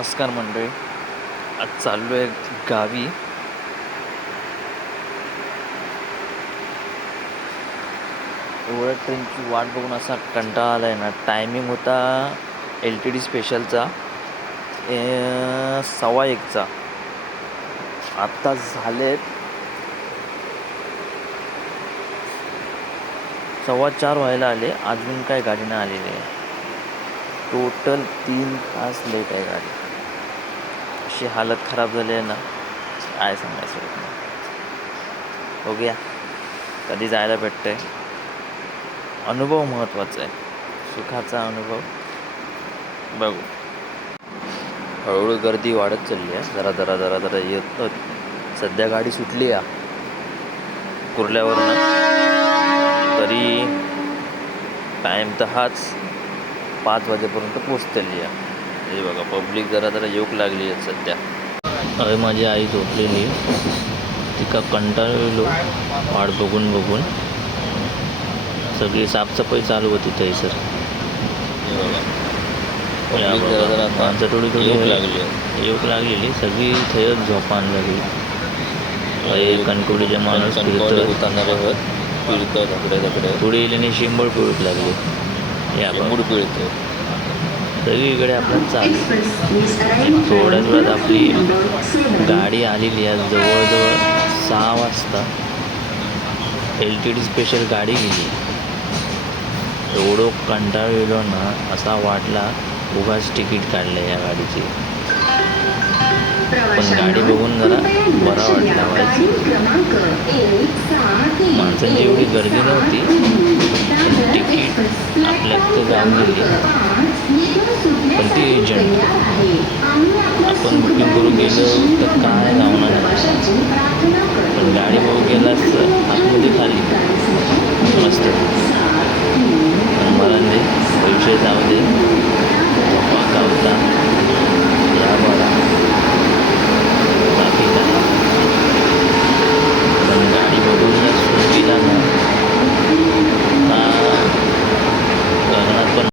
नमस्कार मंडळी. आज चाललो आहे गावी. एवढ्या ट्रेनची वाट बघून असा कंटाळा आला आहे ना. टायमिंग होता LTD स्पेशलचा 1:15. आत्ता झालेत 4:15 व्हायला आले. अजून काय गाडी नाही आलेली आहे. टोटल 3 तास लेट आहे गाडी. अशी हालत खराब झाली आहे ना, काय सांगायचं होत नाही. बघूया कधी जायला भेटतंय. अनुभव महत्त्वाचा आहे, सुखाचा अनुभव. बघू. हळूहळू गर्दी वाढत चालली आहे. जरा जरा जरा जरा येत. सध्या गाडी सुटली आहे कुर्ल्यावरनं. तरी टाईम तर हाच 5 वाजेपर्यंत पोचतेली आहे. हे बघा, पब्लिक जरा जरा येऊक लागली आहे सध्या. अरे माझी आई झोपलेली, तिका कंटाळलो वाट बघून बघून. सगळी साफसफाई चालू होती थैसर. माणसं थोडी येऊक लागलेली. सगळी थैच झोपान लागली. कणकवलीचे माणूस पुढे येल्याने शिंबळ पिळूक लागली. सगळीकडे आपल्याला चालू. थोड्याच वेळात आपली गाडी आलेली आहे. जवळजवळ 6 वाजता LTD स्पेशल गाडी गेली. एवढं कंटाळलेलो ना, असा वाटला उगाच तिकीट काढलं या गाडीची. पण गाडी बघून जरा बरा वाटला. माणसांची एवढी गर्दी नव्हती, पण तिकीट आपल्यात तर जाऊन गेली. पण ती एजंट आपण बुकिंग करून गेलो तर काय जाऊन नाही. पण गाडी बघून गेलाच आतमध्ये खाली